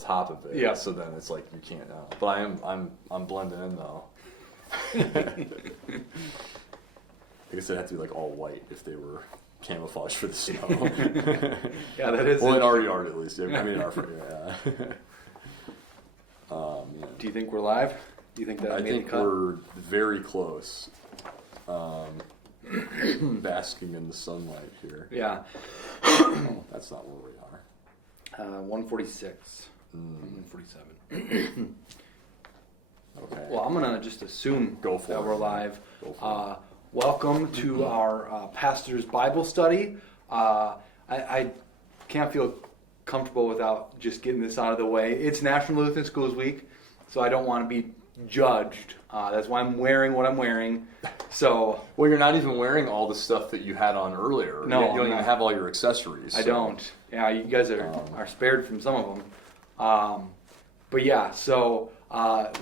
top of it. Yeah. So then it's like you can't. But I'm blending in though. I guess it'd have to be like all white if they were camouflage for the snow. Yeah, that is. Well, in our yard at least. I mean, in our front yard. Yeah. Do you think we're live? Do you think that I made think the cut? we're very close. Basking in the sunlight here. Yeah. Oh, that's not where we are. 146. 147. Okay. Well, I'm going to just assume Go for that it. we're live. Go for Welcome to our pastor's Bible study. I can't feel comfortable without just getting this out of the way. It's National Lutheran Schools Week, so I don't want to be judged. That's why I'm wearing what I'm wearing. So, well, you're not even wearing all the stuff that you had on earlier. No, you don't I'm even not. have all your accessories. I don't. Yeah, you guys are spared from some of them. But yeah, so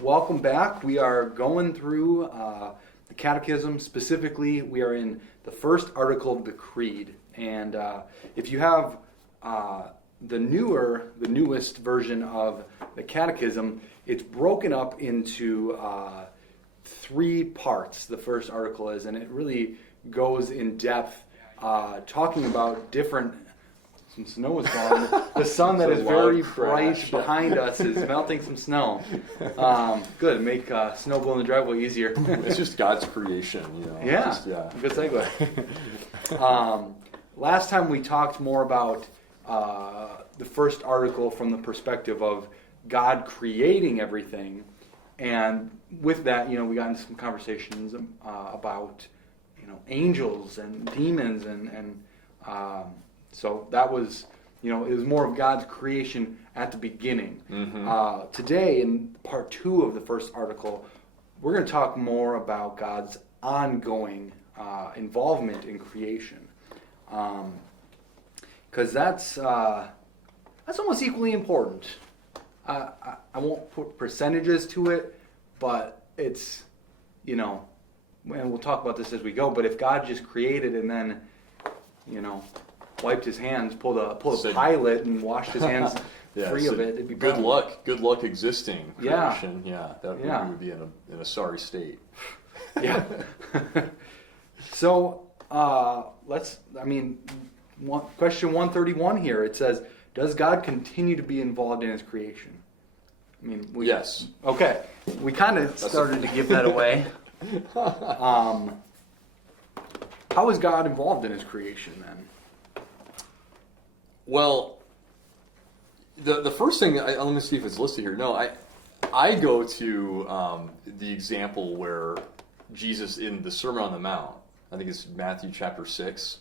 welcome back. We are going through the Catechism. Specifically, we are in the first article of the Creed. And if you have the newest version of the Catechism, it's broken up into 3 parts, the first article is, and it really goes in depth, talking about different. Some snow is gone. The sun that is very bright behind us is melting some snow. Good, make snow blow in the driveway easier. It's just God's creation, you know. Yeah, Just, yeah. good segue. Last time we talked more about the first article from the perspective of God creating everything, and with that, we got into some conversations about, angels and demons, and so that was, it was more of God's creation at the beginning. Mm-hmm. Today, in part 2 of the first article, we're going to talk more about God's ongoing involvement in creation, because that's almost equally important. I won't put percentages to it, but it's, and we'll talk about this as we go, but if God just created and then, wiped his hands, pulled a pilot and washed his hands free of it, it'd be good bad. luck. Good luck existing Yeah. creation. Yeah, we would be in a sorry state. Yeah. So question 131 here. It says, does God continue to be involved in his creation? Yes. Okay. We kind of started to give that away. How is God involved in his creation then? Well, the first thing, let me see if it's listed here. No, I go to the example where Jesus in the Sermon on the Mount, I think it's Matthew chapter 6,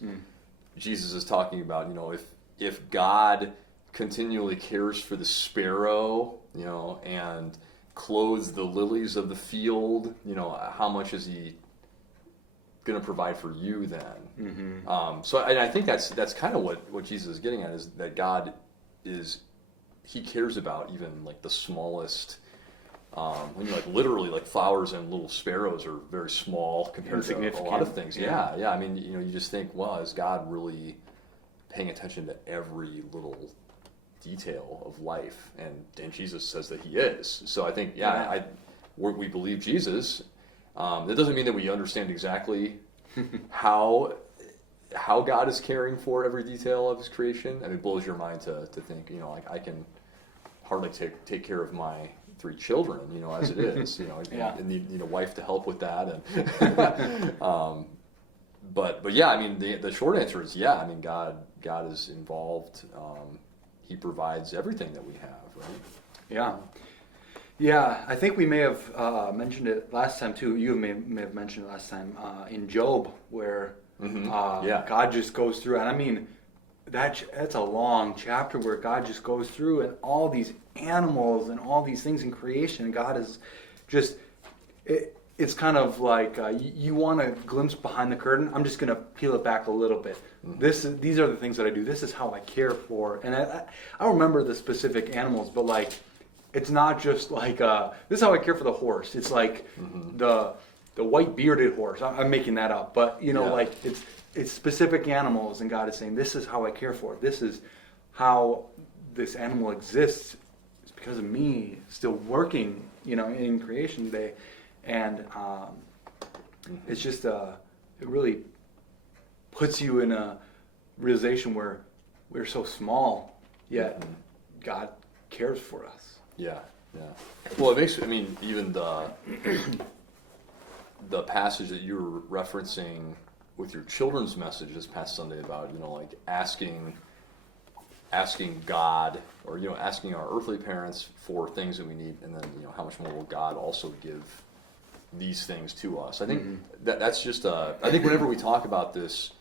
Jesus is talking about, if God continually cares for the sparrow, and clothes the lilies of the field, how much is he going to provide for you then? Mm-hmm. So I think that's kind of what Jesus is getting at, is that God he cares about even like the smallest, when you're literally flowers and little sparrows are very small compared to a lot of things. Yeah. You just think, well, is God really paying attention to every little detail of life? And Jesus says that he is. So I think, we believe Jesus. That doesn't mean that we understand exactly how God is caring for every detail of his creation. It blows your mind to think, I can hardly take care of my 3 children, as it is, and need a wife to help with that. And but yeah, the short answer is God is involved. He provides everything that we have, right? Yeah, I think we may have mentioned it last time too. You may have mentioned it last time in Job, where God just goes through, and that's a long chapter where God just goes through and all these animals and all these things in creation, and God is just it's kind of like you want a glimpse behind the curtain. I'm just going to peel it back a little bit. Mm-hmm. These are the things that I do. This is how I care for, and I don't remember the specific animals, but it's not just this is how I care for the horse. It's like the white bearded horse. I'm making that up, but it's specific animals, and God is saying, this is how I care for it. This is how this animal exists because of me still working, in creation today. And it's just, it really puts you in a realization where we're so small, yet God cares for us. Yeah. Well, it makes, even the passage that you were referencing with your children's message this past Sunday about, like asking God, or, asking our earthly parents for things that we need, and then, how much more will God also give these things to us? I think that's just I think whenever we talk about this,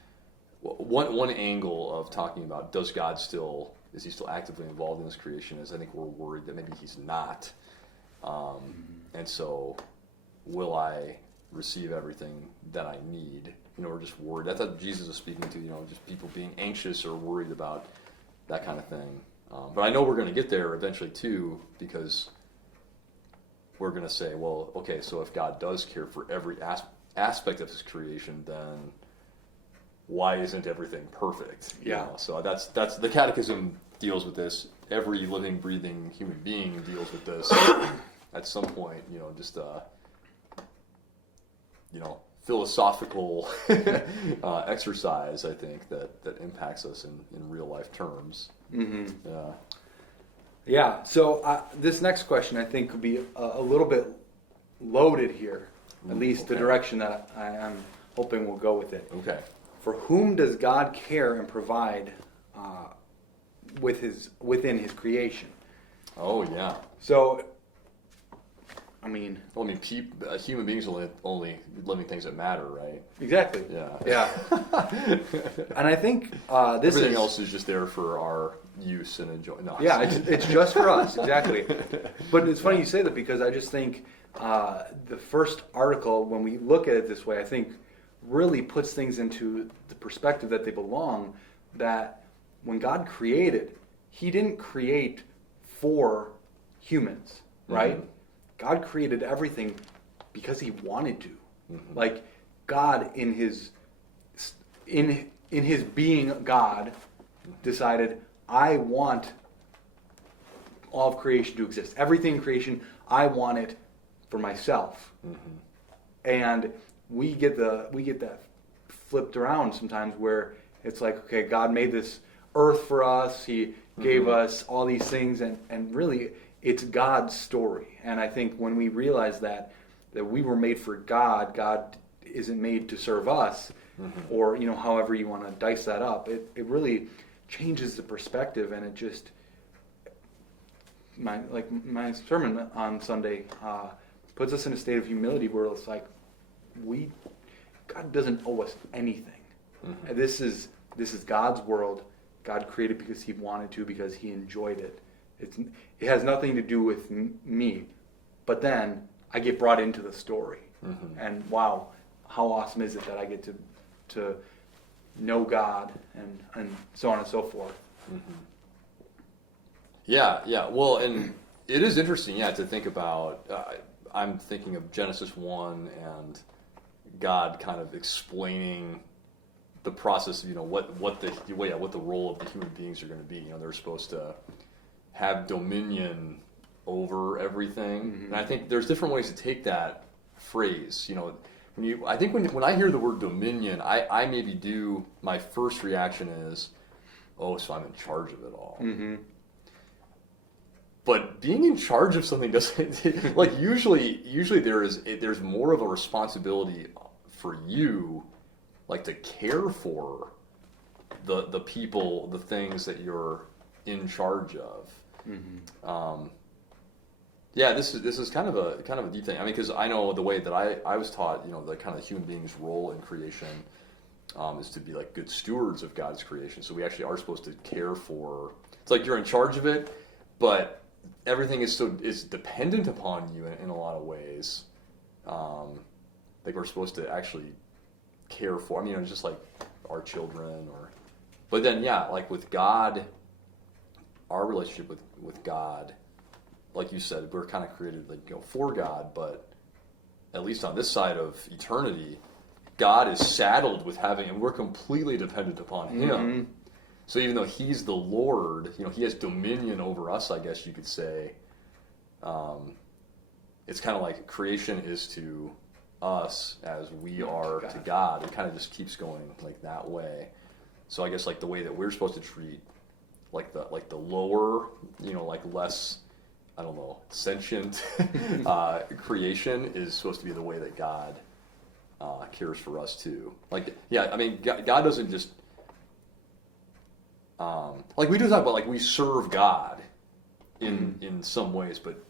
one angle of talking about is he still actively involved in this creation, is I think we're worried that maybe he's not. And so will I receive everything that I need? We're just worried. That's what Jesus is speaking to, just people being anxious or worried about that kind of thing. But I know we're going to get there eventually too, because we're going to say, well, okay, so if God does care for every aspect of his creation, then why isn't everything perfect? Yeah. So that's the Catechism deals with this. Every living, breathing human being deals with this at some point. Just philosophical exercise, I think, that impacts us in real life terms. Mm-hmm. Yeah. Yeah. So this next question, I think, could be a little bit loaded here. At least the direction that I'm hoping we'll go with it. Okay. For whom does God care and provide within his creation? Oh, yeah. So, human beings are only living things that matter, right? Exactly. Yeah. And I think everything else is just there for our use and enjoy. No, yeah, it's just for us, exactly. But it's funny you say that, because I just think the first article, when we look at it this way, I think really puts things into the perspective that they belong, that when God created, he didn't create for humans, right? Mm-hmm. God created everything because he wanted to. Mm-hmm. Like, God in his being God decided, I want all of creation to exist. Everything in creation, I want it for myself. Mm-hmm. And we get that flipped around sometimes, where it's like, okay, God made this earth for us, he gave us all these things, and really it's God's story. And I think when we realize that we were made for God, God isn't made to serve us, or however you want to dice that up, it really changes the perspective. And it just, my sermon on Sunday puts us in a state of humility where it's like, God doesn't owe us anything. And this is God's world. God created because he wanted to, because he enjoyed it. It has nothing to do with me. But then I get brought into the story. And wow, how awesome is it that I get to know God, and so on and so forth. Yeah. Well, and it is interesting, to think about. I'm thinking of Genesis 1 and God kind of explaining the process of what the role of the human beings are going to be. They're supposed to have dominion over everything, and I think there's different ways to take that phrase. When I hear the word dominion, I maybe do, my first reaction is, oh, so I'm in charge of it all. But being in charge of something doesn't, like, usually there's more of a responsibility for you, like, to care for the people, the things that you're in charge of. This is kind of a deep thing. Because I know the way that I was taught, the kind of human being's role in creation is to be like good stewards of God's creation. So we actually are supposed to care for. It's like you're in charge of it, but everything is dependent upon you in a lot of ways. Like, we're supposed to actually care for. Just like our children, but then like with God, our relationship with God, like you said, we're kind of created for God, but at least on this side of eternity, God is saddled with and we're completely dependent upon him. So even though he's the Lord, he has dominion over us, I guess you could say. it's kind of like creation is to us as we are to God. It kind of just keeps going like that way. So I guess like the way that we're supposed to treat like the lower, like less, I don't know, sentient creation is supposed to be the way that God cares for us too. Like, yeah, I mean, God doesn't just like we do talk about like we serve God in some ways, but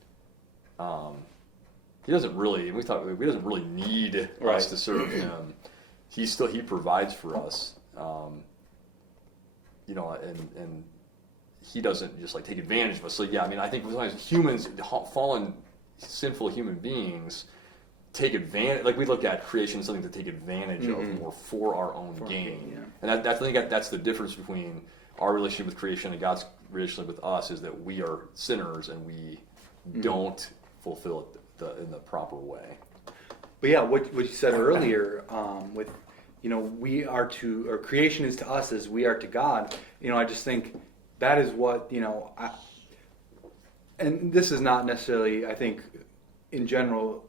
He doesn't really. He doesn't really need us to serve Him. He provides for us, and He doesn't just like take advantage of us. So yeah, I mean, I think sometimes humans, fallen, sinful human beings, take advantage. Like we look at creation as something to take advantage of more for our own gain. Yeah. And I think that's the difference between our relationship with creation and God's relationship with us, is that we are sinners and we don't fulfill it in the proper way. But yeah, what you said earlier, with we are to, or creation is to us as we are to God. I just think that is what and this is not necessarily, I think, in general,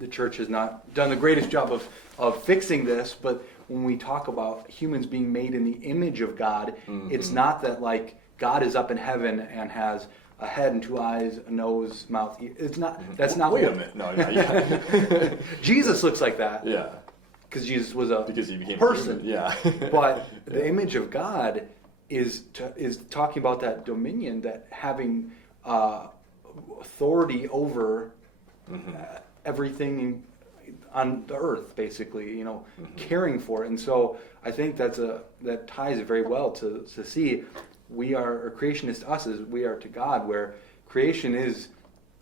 the church has not done the greatest job of fixing this, but when we talk about humans being made in the image of God, it's not that like God is up in heaven and has a head and two eyes, a nose, mouth. It's not. That's not. Wait a minute. No, yeah. Jesus looks like that. Yeah. Because Jesus was he became person. Human. Yeah. But the image of God is talking about that dominion, that having authority over everything on the earth, basically, caring for it. And so I think that ties very well to see creation is to us as we are to God, where creation is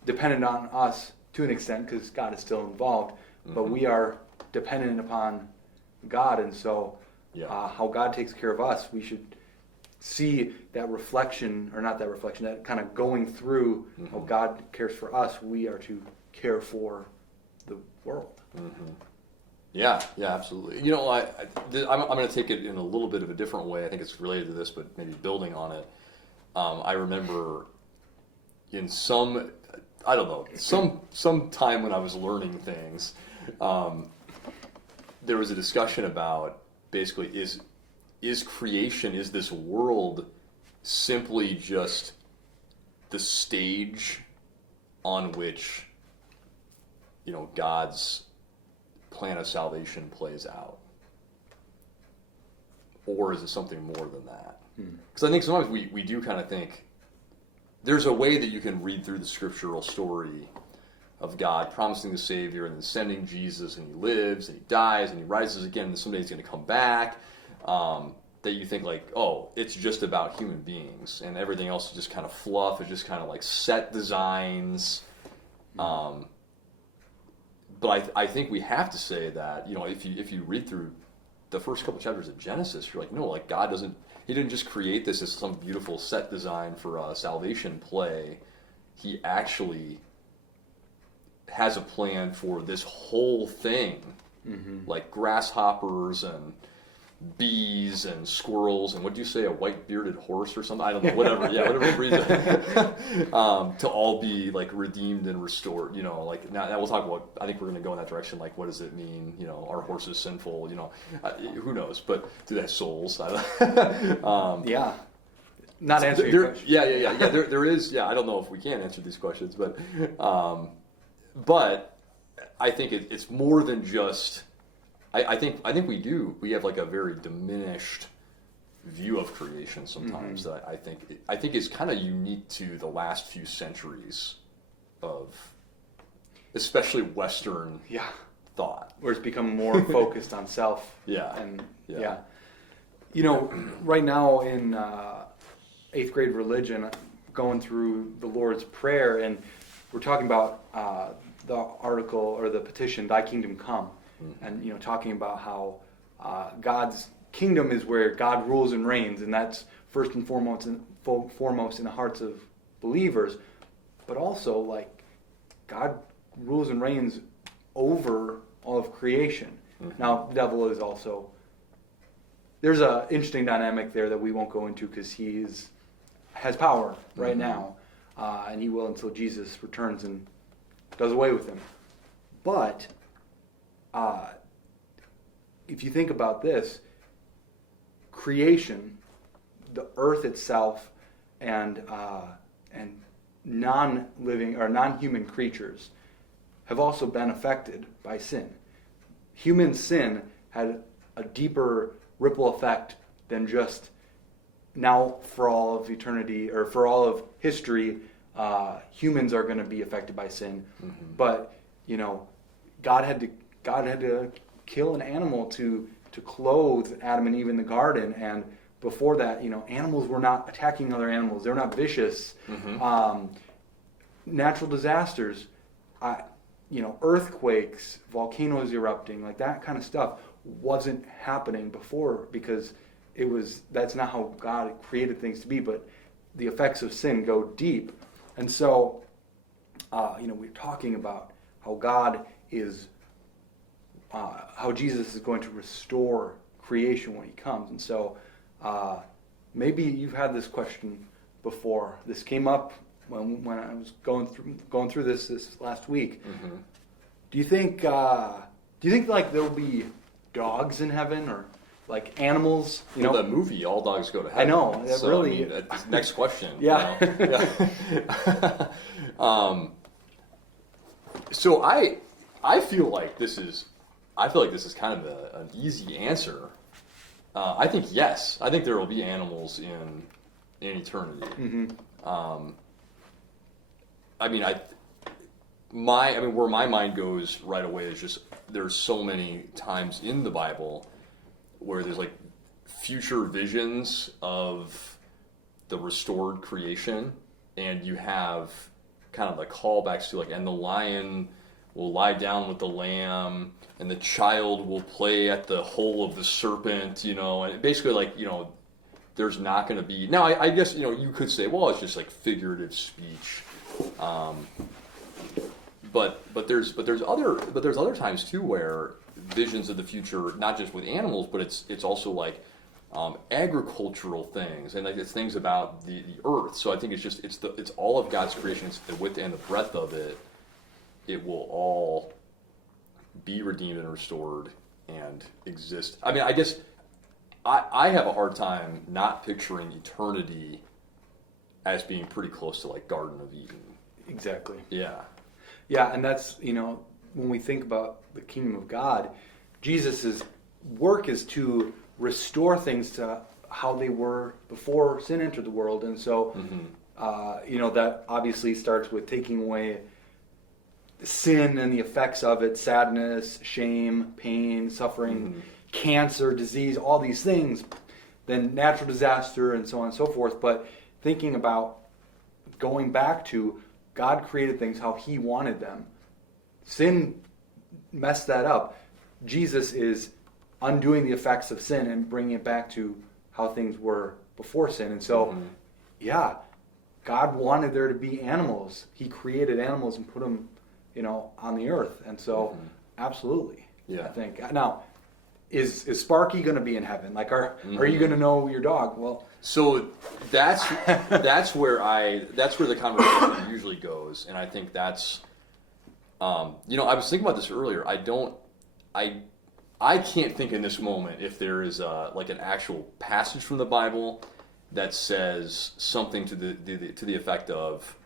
dependent on us to an extent because God is still involved, but we are dependent upon God. And so how God takes care of us, we should see that reflection, or not that reflection, that kind of going through how God cares for us, we are to care for the world. Yeah, absolutely. I'm going to take it in a little bit of a different way. I think it's related to this, but maybe building on it. I remember in some time when I was learning things, there was a discussion about basically is creation, is this world simply just the stage on which God's plan of salvation plays out, or is it something more than that? Because I think sometimes we do kind of think there's a way that you can read through the scriptural story of God promising the Savior and then sending Jesus, and He lives and He dies and He rises again and someday He's going to come back, that you think like, oh, it's just about human beings and everything else is just kind of fluff. It's just kind of like set designs. But I think we have to say that, if you read through the first couple chapters of Genesis, you're like, no, like God He didn't just create this as some beautiful set design for a salvation play. He actually has a plan for this whole thing, like grasshoppers and bees and squirrels and, what do you say, a white bearded horse or something? I don't know, whatever. Yeah, whatever breed. To all be like redeemed and restored. Like now we'll talk about. I think we're going to go in that direction. Like, what does it mean? Our horse is sinful. Who knows? But do they have souls? Yeah. Not answering your question. Yeah. There is. Yeah, I don't know if we can answer these questions, but I think it's more than just. I think we do. We have like a very diminished view of creation sometimes that I think is kind of unique to the last few centuries of, especially Western thought, where it's become more focused on self. Right now in 8th grade religion, going through the Lord's Prayer, and we're talking about the article or the petition, "Thy kingdom come." And talking about how God's kingdom is where God rules and reigns, and that's first and foremost in the hearts of believers. But also, like, God rules and reigns over all of creation. Now, the devil is also. There's an interesting dynamic there that we won't go into because he has power right now. and he will until Jesus returns and does away with him. But if you think about this, creation, the earth itself, and non-living or non-human creatures have also been affected by sin. Human sin had a deeper ripple effect than just now for all of eternity or for all of history, humans are going to be affected by sin. Mm-hmm. But God had to kill an animal to clothe Adam and Eve in the garden, and before that, animals were not attacking other animals. They were not vicious. Mm-hmm. Natural disasters, earthquakes, volcanoes erupting, like that kind of stuff wasn't happening before because that's not how God created things to be. But the effects of sin go deep, and so we're talking about how God is, how Jesus is going to restore creation when He comes, and so. Maybe you've had this question before. This came up when I was going through this last week. Mm-hmm. Do you think like there'll be dogs in heaven or like animals? That movie, All Dogs Go to Heaven. I know. Really. Next question. Yeah. So I feel like this is kind of an easy answer. I think yes. I think there will be animals in eternity. Mm-hmm. Where my mind goes right away is just there's so many times in the Bible where there's like future visions of the restored creation, and you have kind of the callbacks to and the lion will lie down with the lamb, and the child will play at the hole of the serpent, and basically there's not going to be... Now, I guess, you could say, well, it's just figurative speech. But there's other times too where visions of the future, not just with animals, but it's also agricultural things, and it's things about the earth. So I think it's all of God's creation, it's the width and the breadth of it. It will all be redeemed and restored and exist. I guess I have a hard time not picturing eternity as being pretty close to Garden of Eden. Exactly. Yeah. Yeah, and that's, when we think about the kingdom of God, Jesus' work is to restore things to how they were before sin entered the world. And so, mm-hmm. That obviously starts with taking away sin and the effects of it, sadness, shame, pain, suffering, mm-hmm. cancer, disease, all these things, then natural disaster and so on and so forth. But thinking about going back to God created things how He wanted them. Sin messed that up. Jesus is undoing the effects of sin and bringing it back to how things were before sin. And so, mm-hmm. God wanted there to be animals. He created animals and put them on the earth. And so, mm-hmm. absolutely, I think. Now, is Sparky going to be in heaven? Are you going to know your dog? Well, so that's where the conversation usually goes, and I think that's, I was thinking about this earlier. I can't think in this moment if there is an actual passage from the Bible that says something to the effect of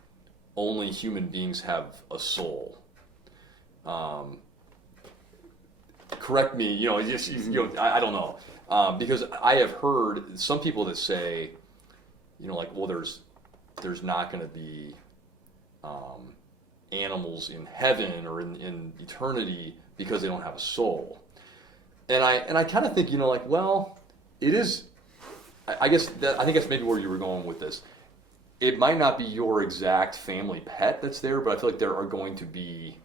only human beings have a soul. Correct me, I don't know, because I have heard some people that say, there's not going to be animals in heaven or in eternity because they don't have a soul, and I kind of think, it is. I think that's maybe where you were going with this. It might not be your exact family pet that's there, but I feel like there are going to be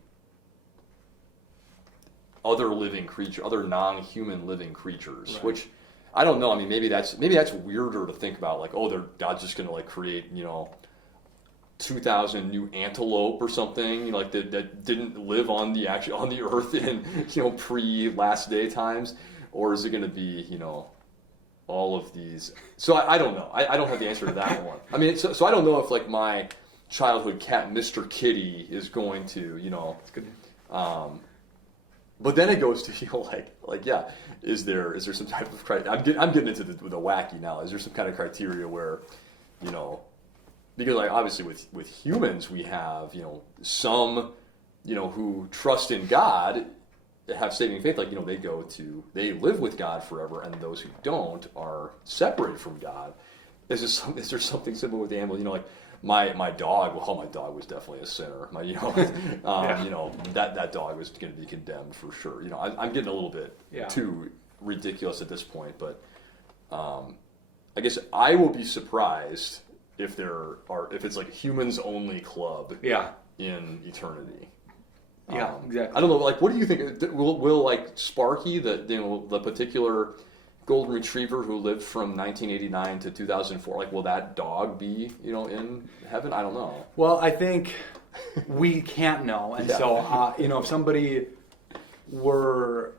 other living creatures, other non-human living creatures, right. Which I don't know. Maybe that's weirder to think about. God's just going to create 2,000 new antelope or something that didn't live on the earth in pre-last day times, or is it going to be all of these? So I don't know. I don't have the answer to that one. So I don't know if my childhood cat, Mr. Kitty, is going to, That's good. But then it goes to like yeah, is there some type of criteria? I'm getting into the wacky now. Is there some kind of criteria where, because like obviously with humans we have some who trust in God, have saving faith, like they live with God forever, and those who don't are separated from God. Is there something similar with the animal? Like my dog. Well, my dog was definitely a sinner. That dog was going to be condemned for sure. I'm getting a little bit too ridiculous at this point, but I guess I will be surprised if it's like a humans only club. In eternity. Yeah, exactly. I don't know. Like, what do you think? Will like Sparky, the particular golden retriever who lived from 1989 to 2004, like, will that dog be in heaven? I don't know. Well, I think we can't know, and so if somebody were,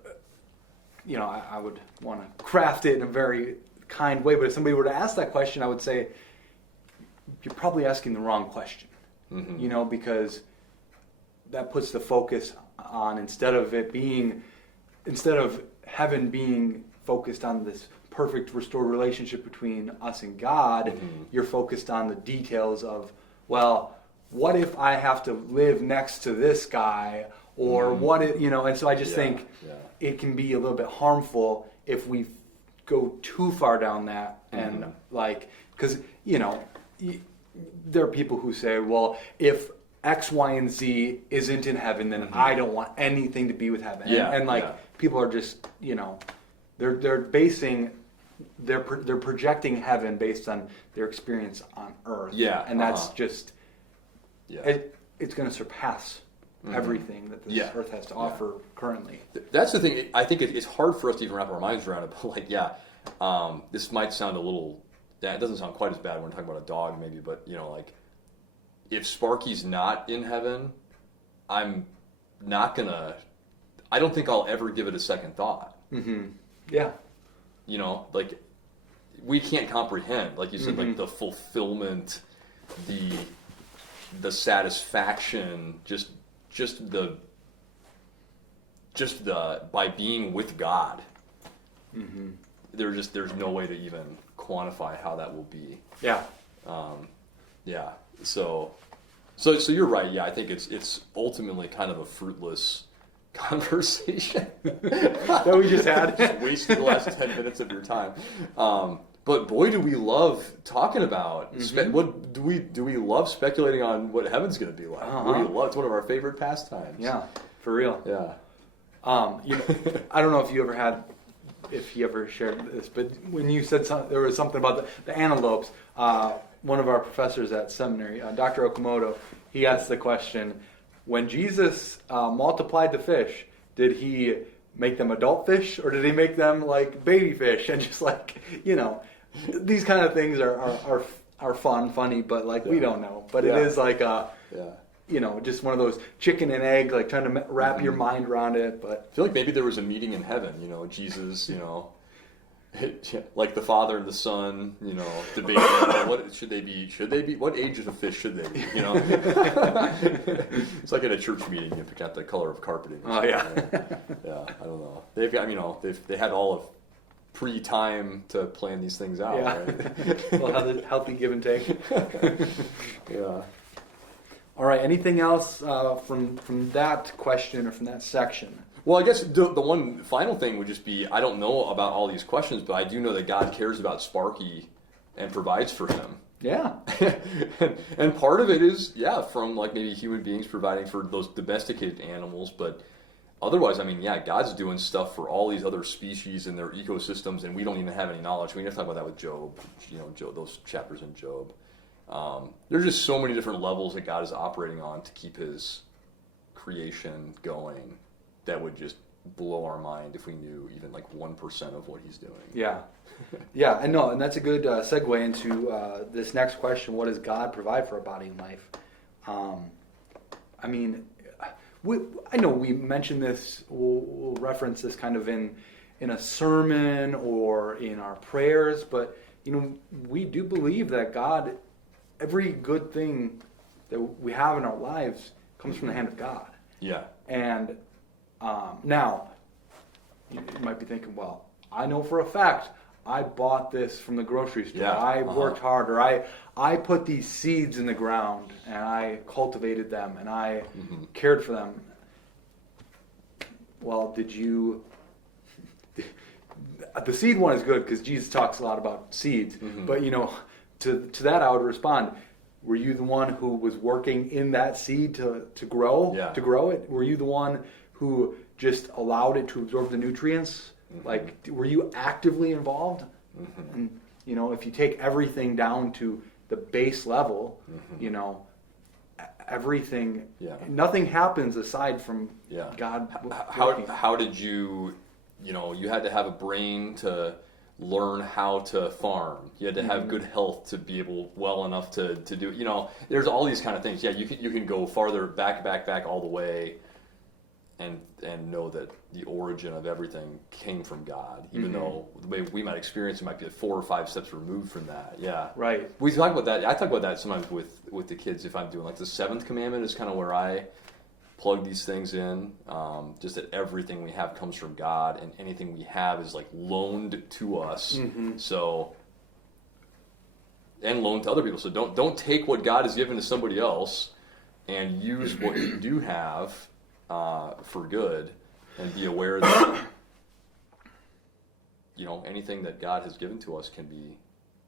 I would want to craft it in a very kind way. But if somebody were to ask that question, I would say you're probably asking the wrong question. Mm-hmm. Because that puts the focus on, instead of heaven being focused on this perfect restored relationship between us and God, you're focused on the details of, well, what if I have to live next to this guy, or what if, and so I just think it can be a little bit harmful if we go too far down that, and because there are people who say, well, if X, Y, and Z isn't in heaven, then I don't want anything to be with heaven. People are just, they're basing, they're projecting heaven based on their experience on earth. And that's just, it's going to surpass everything that this earth has to offer currently. That's the thing. I think it's hard for us to even wrap our minds around it. But this might sound a little, it doesn't sound quite as bad when we're talking about a dog maybe, but if Sparky's not in heaven, I'm not gonna, I don't think I'll ever give it a second thought. Yeah. We can't comprehend, like you said, like the fulfillment, the satisfaction, just the by being with God. There's no way to even quantify how that will be. So you're right. Yeah, I think it's ultimately kind of a fruitless conversation that we just had. Just wasted the last 10 minutes of your time. But boy, do we love talking about what do we love speculating on what heaven's going to be like? It's one of our favorite pastimes. Yeah, for real. Yeah. I don't know if you ever shared this, but when you said there was something about the antelopes, one of our professors at seminary, Dr. Okamoto, he asked the question, when Jesus multiplied the fish, did he make them adult fish, or did he make them like baby fish? And just these kind of things are funny, but we don't know. But it is like just one of those chicken and egg, like trying to wrap your mind around it. But I feel like maybe there was a meeting in heaven, Jesus, like the Father and the Son, debating what should they be, what age of the fish should they be, It's like at a church meeting, you pick out the color of carpeting. Yeah, I don't know. They've got, they had all of pre-time to plan these things out. Right? Well, healthy give and take. Yeah. All right. Anything else from that question or from that section? Well, I guess the one final thing would just be, I don't know about all these questions, but I do know that God cares about Sparky and provides for him. Yeah. and part of it is, from maybe human beings providing for those domesticated animals, but otherwise, God's doing stuff for all these other species and their ecosystems, and we don't even have any knowledge. We have to talk about that with Job, Job, those chapters in Job. There's just so many different levels that God is operating on to keep his creation going that would just blow our mind if we knew even 1% of what he's doing. Yeah, I know, and that's a good segue into this next question: what does God provide for a body and life? I know we mentioned this. We'll reference this kind of in a sermon or in our prayers, but we do believe that God, every good thing that we have in our lives comes from the hand of God. Yeah. And now, you might be thinking, well, I know for a fact I bought this from the grocery store. Yeah. I worked hard, or I put these seeds in the ground, and I cultivated them, and I cared for them. Well, did you... The seed one is good because Jesus talks a lot about seeds. But, to that I would respond, were you the one who was working in that seed to grow it? Were you the one who just allowed it to absorb the nutrients? Like, were you actively involved? And, if you take everything down to the base level, everything, nothing happens aside from God. How did you, you had to have a brain to learn how to farm. You had to have good health to be able well enough to do, there's all these kind of things. Yeah, you can go farther back all the way and know that the origin of everything came from God, even though the way we might experience it might be 4 or 5 steps removed from that. Yeah. Right. We talk about that. I talk about that sometimes with the kids if I'm doing, like, the 7th commandment is kind of where I plug these things in, just that everything we have comes from God, and anything we have is like loaned to us. So, and loaned to other people. So don't take what God has given to somebody else and use what you do have for good, and be aware that anything that God has given to us can be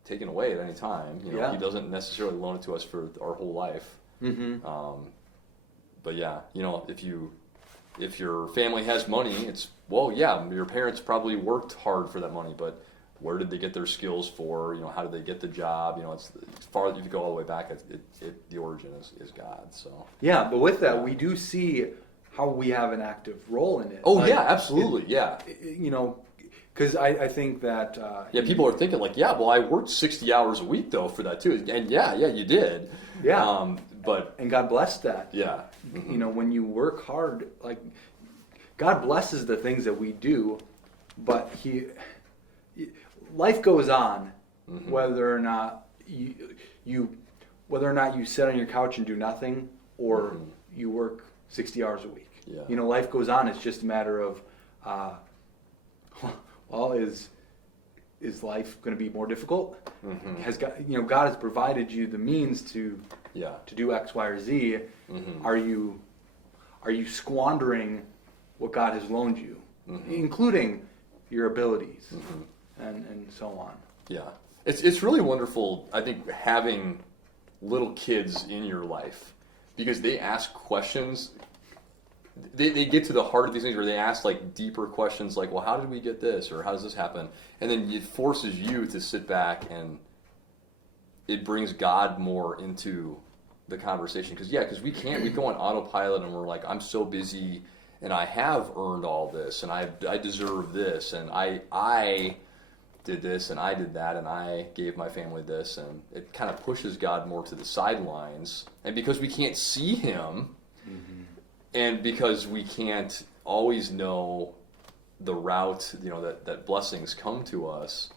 taken away at any time. He doesn't necessarily loan it to us for our whole life. But yeah, if your family has money, it's, your parents probably worked hard for that money, but where did they get their skills for? How did they get the job? It's far, if you go all the way back, the origin is God. So yeah, but with that, we do see how we have an active role in it. Oh, like, absolutely, because I think that people are thinking like, I worked 60 hours a week though for that too, and you did. And God blessed that. Yeah. When you work hard, like, God blesses the things that we do, but life goes on, whether or not you sit on your couch and do nothing, or you work 60 hours a week. Yeah. Life goes on. It's just a matter of, is life going to be more difficult? Has God, God has provided you the means to do X, Y, or Z. Are you squandering what God has loaned you, including your abilities and so on? Yeah, it's really wonderful, I think, having little kids in your life, because they ask questions. They get to the heart of these things, where they ask like deeper questions, like, well, how did we get this, or how does this happen? And then it forces you to sit back, and it brings God more into the conversation. Because we go on autopilot, and we're like, I'm so busy, and I have earned all this, and I deserve this, and I did this, and I did that, and I gave my family this, and it kind of pushes God more to the sidelines. And because we can't see Him, and because we can't always know the route, that blessings come to us,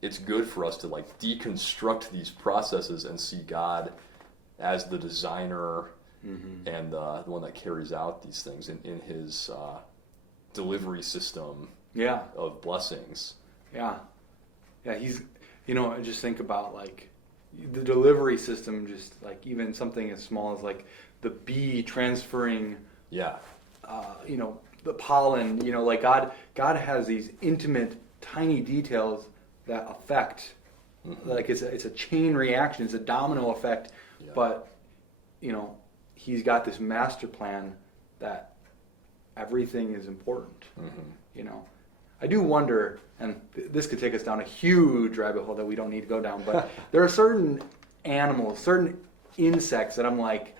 it's good for us to like deconstruct these processes and see God as the designer and the one that carries out these things in His delivery system of blessings. Yeah, He's, I just think about like the delivery system, just like even something as small as like the bee transferring, the pollen, like God has these intimate, tiny details that affect, like it's a chain reaction, it's a domino effect, but, He's got this master plan that everything is important, I do wonder, and this could take us down a huge rabbit hole that we don't need to go down, but there are certain animals, certain insects that I'm like,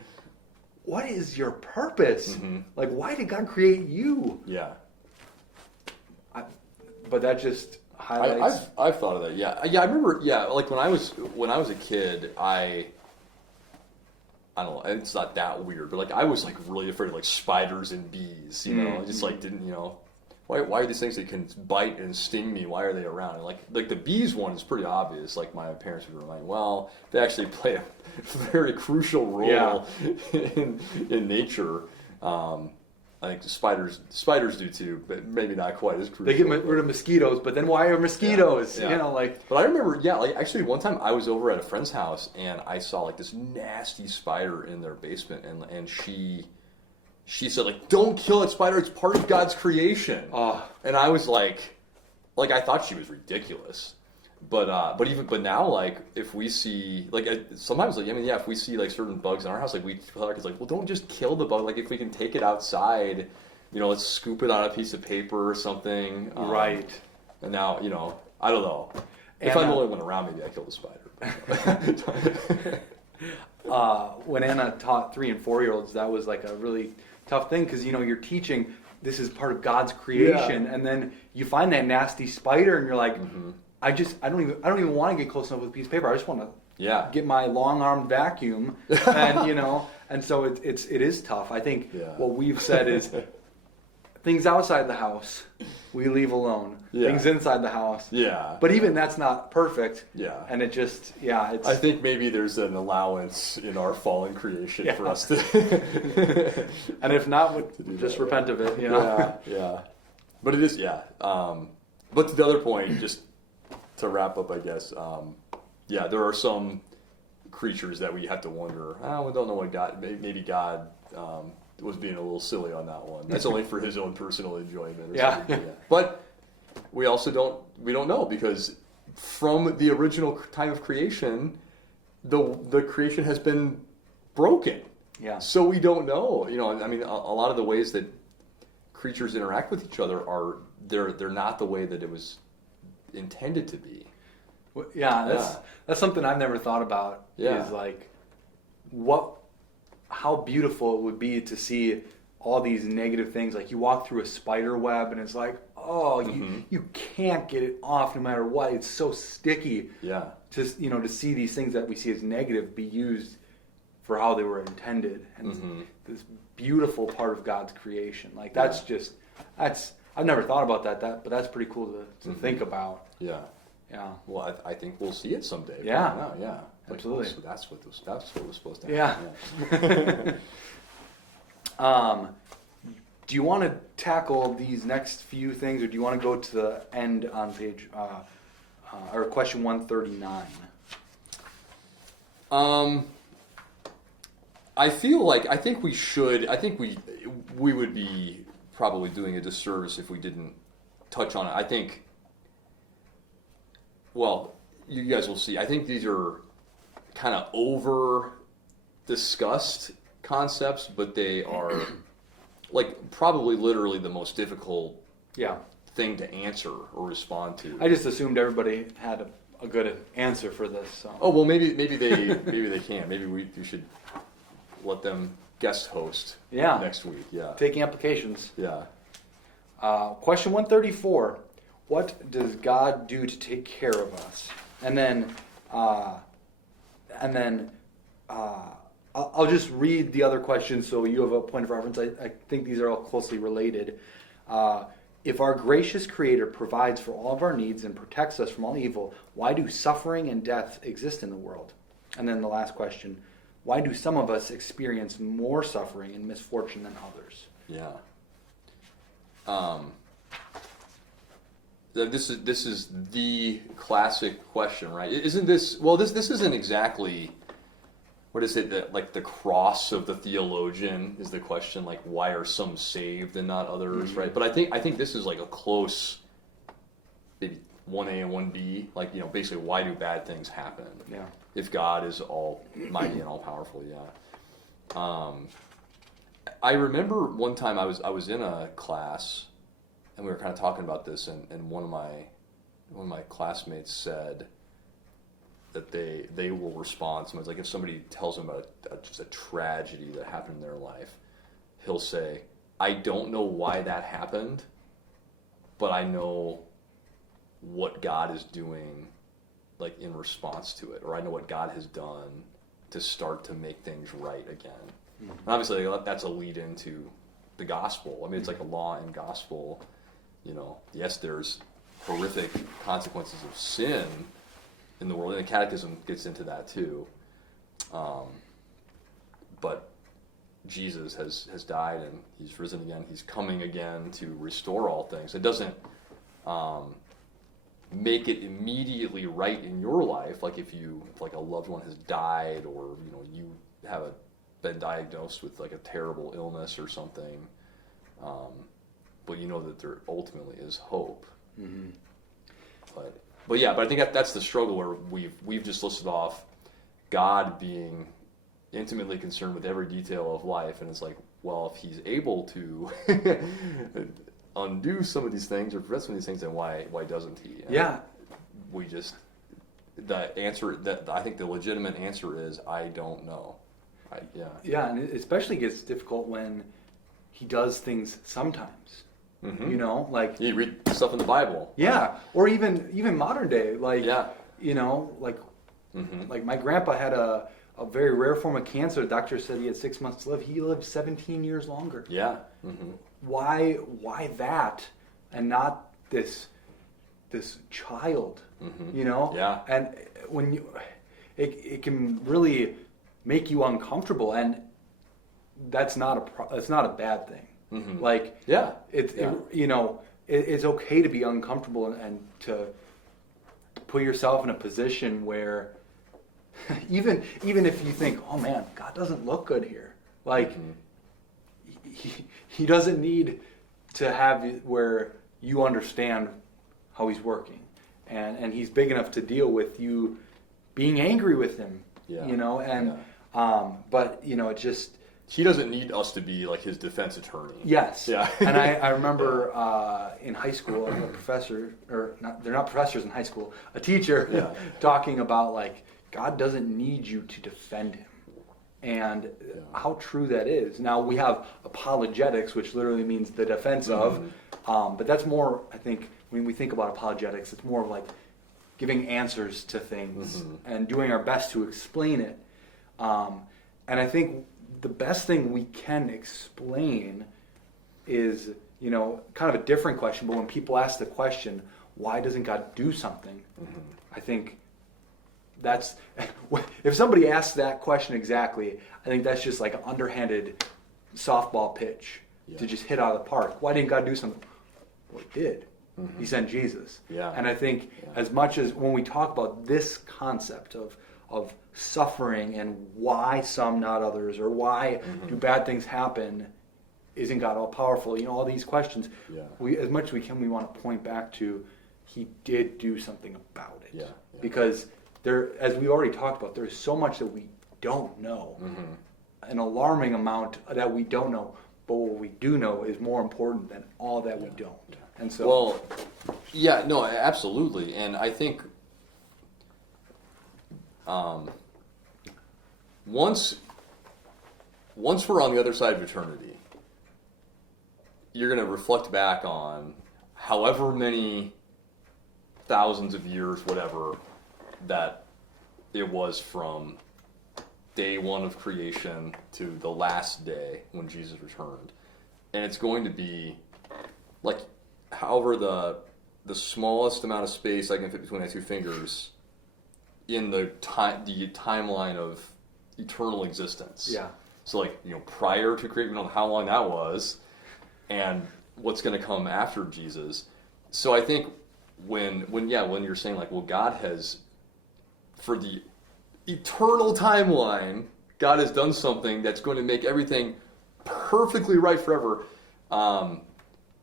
what is your purpose? Like, why did God create you? Yeah. But that just highlights. I've thought of that. Yeah. I remember. Yeah, like when I was a kid, I don't know. It's not that weird, but like I was like really afraid of like spiders and bees. I just like didn't why are these things that can bite and sting me? Why are they around? And like the bees one is pretty obvious. Like my parents would remind, well, they actually play a very crucial role in nature. I think the spiders do too, but maybe not quite as crucial. They get rid of mosquitoes, but then why are mosquitoes? Yeah. You know, like. But I remember, like actually one time I was over at a friend's house and I saw like this nasty spider in their basement, and she said like, don't kill that spider, it's part of God's creation. And I was like I thought she was ridiculous. But now, like, if we see, like, sometimes, like, I mean, yeah, if we see, like, certain bugs in our house, like, we tell our kids, like, well, don't just kill the bug. Like, if we can take it outside, you know, let's scoop it on a piece of paper or something. Right. And now, you know, I don't know. If I'm the only one around, maybe I kill the spider. When Anna taught 3 and 4-year-olds, that was, like, a really tough thing because, you know, you're teaching this is part of God's creation, and then you find that nasty spider, and you're like, I don't even want to get close enough with a piece of paper. I just want to get my long-armed vacuum, and you know, and so it is tough. I think what we've said is things outside the house we leave alone. Things inside the house. But even that's not perfect. And it just it's. I think maybe there's an allowance in our fallen creation for us to. And if not, just repent of it. You know. But it is But to the other point, just. To wrap up, I guess, there are some creatures that we have to wonder, we don't know what God, maybe God was being a little silly on that one. That's only for his own personal enjoyment. Or something. But we also don't know, because from the original time of creation, the creation has been broken. So we don't know. You know, I mean, a lot of the ways that creatures interact with each other they're not the way that it was intended to be. That's something I've never thought about. Is like how beautiful it would be to see all these negative things. Like you walk through a spider web and it's like, you can't get it off no matter what. It's so sticky. To see these things that we see as negative be used for how they were intended, and this beautiful part of God's creation. Like that's I've never thought about that, but that's pretty cool to think about. Well, I think we'll see it someday. Absolutely. So that's what was supposed to happen. Do you want to tackle these next few things, or do you want to go to the end on page or question 139? I think we should. I think we would be probably doing a disservice if we didn't touch on it. I think, well, you guys will see. I think these are kind of over-discussed concepts, but they are like probably literally the most difficult thing to answer or respond to. I just assumed everybody had a good answer for this. So. Oh well, maybe they can. Maybe we should let them guest host next week. Taking applications. Question 134. What does God do to take care of us? And then I'll just read the other questions so you have a point of reference. I think these are all closely related. If our gracious Creator provides for all of our needs and protects us from all evil, why do suffering and death exist in the world? And then the last question. Why do some of us experience more suffering and misfortune than others? This is the classic question, right? Isn't this? Well, this isn't exactly. What is it that like the cross of the theologian is the question? Like, why are some saved and not others, right? But I think this is like a close, maybe 1A and 1B. Like, you know, basically, why do bad things happen? If God is almighty and all powerful, I remember one time I was in a class and we were kind of talking about this, and one of my classmates said that they will respond. Sometimes, like if somebody tells them about just a tragedy that happened in their life, he'll say, "I don't know why that happened, but I know what God is doing." Like in response to it, or I know what God has done to start to make things right again. And obviously that's a lead into the gospel. I mean, it's like a law and gospel, yes, there's horrific consequences of sin in the world, and the Catechism gets into that too. But Jesus has died, and he's risen again. He's coming again to restore all things. It doesn't make it immediately right in your life, like if a loved one has died, or you have been diagnosed with like a terrible illness or something. But you know that there ultimately is hope. Mm-hmm. But I think that's the struggle where we've just listed off God being intimately concerned with every detail of life, and it's like, well, if he's able to undo some of these things or prevent some of these things, then why doesn't he? And the answer that I think the legitimate answer is, I don't know. And it especially gets difficult when he does things sometimes. Mm-hmm. Like you read stuff in the Bible. Yeah, or even modern day, like Mm-hmm. like my grandpa had a very rare form of cancer. The doctor said he had 6 months to live. He lived 17 years longer. Yeah. Mm-hmm. Why that and not this child? Mm-hmm. Yeah. And when it can really make you uncomfortable, and that's not a bad thing. Mm-hmm. Like it's okay to be uncomfortable and to put yourself in a position where even if you think, oh man, God doesn't look good here, like he doesn't need to have it where you understand how he's working, and he's big enough to deal with you being angry with him. But it just, he doesn't need us to be like his defense attorney. Yes. Yeah. And I remember in high school, a professor, they're not professors in high school, a teacher talking about like, God doesn't need you to defend him. And how true that is. Now we have apologetics, which literally means the defense of, but that's more, I think, when we think about apologetics, it's more of like giving answers to things and doing our best to explain it. And I think the best thing we can explain is, kind of a different question, but when people ask the question, why doesn't God do something? I think that's, if somebody asks that question exactly, I think that's just like an underhanded softball pitch to just hit out of the park. Why didn't God do something? Well, he did. He sent Jesus. Yeah. And I think as much as when we talk about this concept of suffering and why some, not others, or why do bad things happen, isn't God all powerful? All these questions. Yeah. We, as much as we can, we want to point back to he did do something about it. Yeah. Because there, as we already talked about, there's so much that we don't know, an alarming amount that we don't know. But what we do know is more important than all that we don't. And so, absolutely. And I think once we're on the other side of eternity, you're going to reflect back on however many thousands of years, whatever, that it was from day one of creation to the last day when Jesus returned. And it's going to be like, however the smallest amount of space I can fit between my two fingers in the timeline of eternal existence. Yeah. So prior to creation, we don't know how long that was, and what's going to come after Jesus. So I think when you're saying like, well, God has, for the eternal timeline, God has done something that's going to make everything perfectly right forever.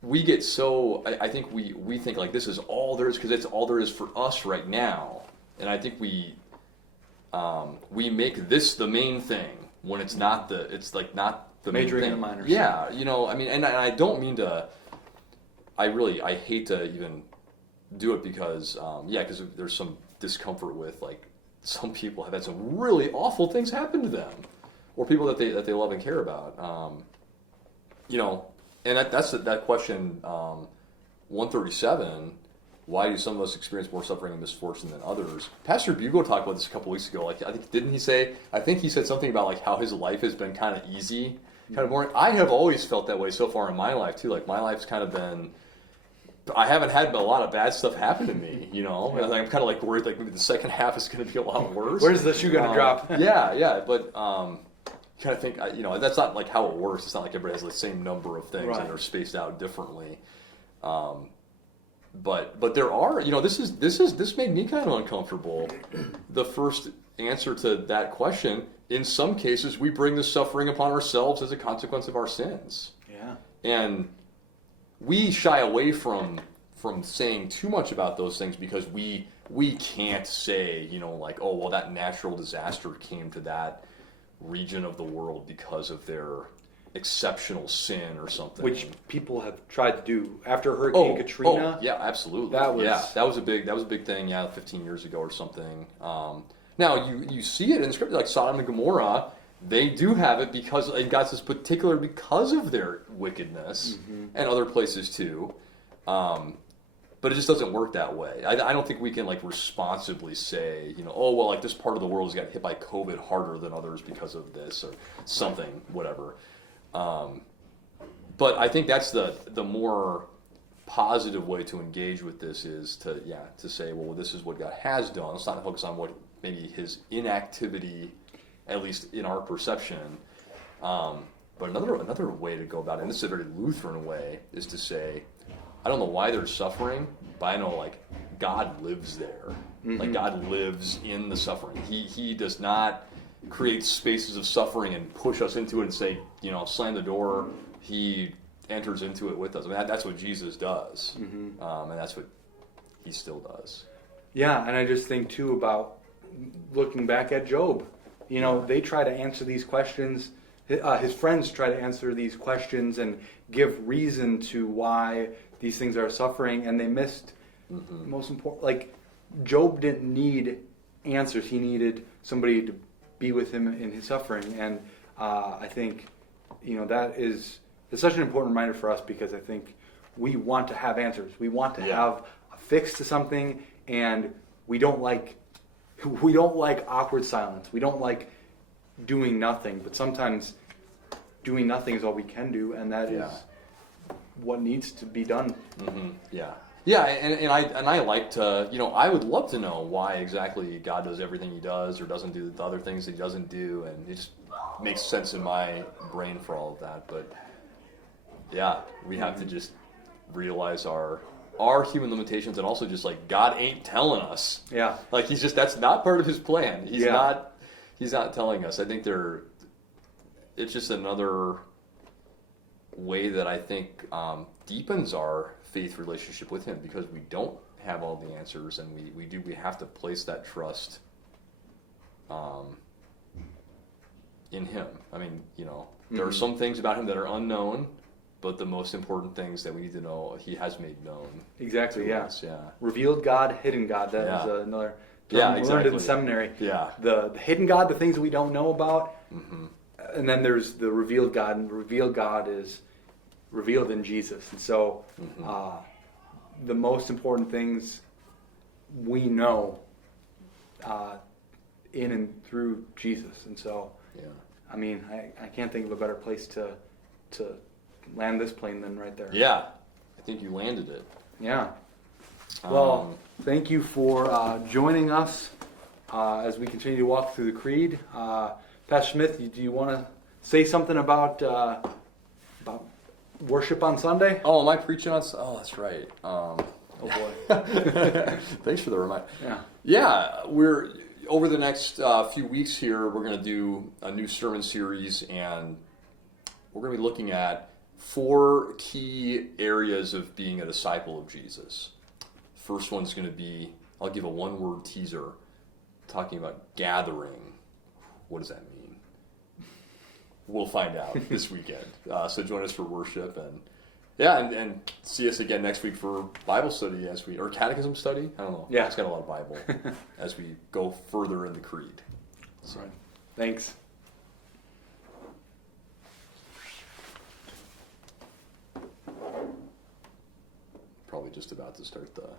We get so, I think we think like this is all there is because it's all there is for us right now. And I think we make this the main thing when it's not not the major main thing. And the minor. Yeah, and I don't mean to, I hate to even do it because, because there's some discomfort with like, some people have had some really awful things happen to them, or people that they love and care about. And that's that question 137. Why do some of us experience more suffering and misfortune than others? Pastor Bugo talked about this a couple weeks ago. Like, didn't he say? I think he said something about like how his life has been kind of easy, kind of boring. I have always felt that way so far in my life too. Like my life's kind of been I haven't had a lot of bad stuff happen to me, you know. And I'm kind of like worried, like maybe the second half is going to be a lot worse. Where's the shoe going to drop? Yeah, but kind of think, you know, that's not like how it works. It's not like everybody has the same number of things and they're spaced out differently. But there are, you know, this made me kind of uncomfortable. The first answer to that question, in some cases, we bring the suffering upon ourselves as a consequence of our sins. Yeah. And we shy away from saying too much about those things because we can't say, you know, like, oh, well, that natural disaster came to that region of the world because of their exceptional sin or something. Which people have tried to do after Hurricane Katrina. Yeah, absolutely. That was a big thing. Yeah, 15 years ago or something. Now you see it in Scripture, like Sodom and Gomorrah. They do have it because, and God says, particular because of their wickedness, and other places too. But it just doesn't work that way. I don't think we can like responsibly say, you know, oh well, like this part of the world has got hit by COVID harder than others because of this or something, whatever. But I think that's the more positive way to engage with this is to say, well, this is what God has done. Let's not focus on what maybe His inactivity, at least in our perception. But another way to go about it, and this is a very Lutheran way, is to say, I don't know why they're suffering, but I know like God lives there. Like God lives in the suffering. He does not create spaces of suffering and push us into it and say, you know, slam the door. He enters into it with us. I mean, that's what Jesus does, and that's what He still does. Yeah, and I just think too about looking back at Job. You know, they try to answer these questions. His friends try to answer these questions and give reason to why these things are suffering, and they missed the most important. Like, Job didn't need answers; he needed somebody to be with him in his suffering. And I think, you know, it's such an important reminder for us, because I think we want to have answers. We want to have a fix to something, and we don't like awkward silence. We don't like doing nothing, but sometimes doing nothing is all we can do, and that is what needs to be done. Yeah, and I like to, you know, I would love to know why exactly God does everything He does or doesn't do the other things that He doesn't do, and it just makes sense in my brain for all of that. But yeah, we have to just realize our human limitations, and also just like God ain't telling us. Yeah, like that's not part of His plan. He's not telling us. I think it's just another way that I think deepens our faith relationship with Him, because we don't have all the answers, and we have to place that trust in Him. I mean, you know, there are some things about Him that are unknown, but the most important things that we need to know, He has made known. Exactly. To us. Revealed God, hidden God. That was another term we learned in the seminary. Yeah. The hidden God, the things we don't know about, and then there's the revealed God, and the revealed God is revealed in Jesus. And so the most important things we know in and through Jesus. And so, I mean, I can't think of a better place to land this plane than right there. Yeah, I think you landed it. Yeah. Well, thank you for joining us as we continue to walk through the Creed. Pastor Smith, do you want to say something about worship on Sunday? Oh, am I preaching on? Oh, that's right. Oh boy. Thanks for the reminder. Yeah, we're over the next few weeks here. We're going to do a new sermon series, and we're going to be looking at 4 key areas of being a disciple of Jesus. First one's going to be, I'll give a one-word teaser, talking about gathering. What does that mean? We'll find out this weekend. So join us for worship, and see us again next week for Bible study or catechism study. I don't know. Yeah, it's got a lot of Bible as we go further in the Creed. So. Right. Thanks. Probably just about to start the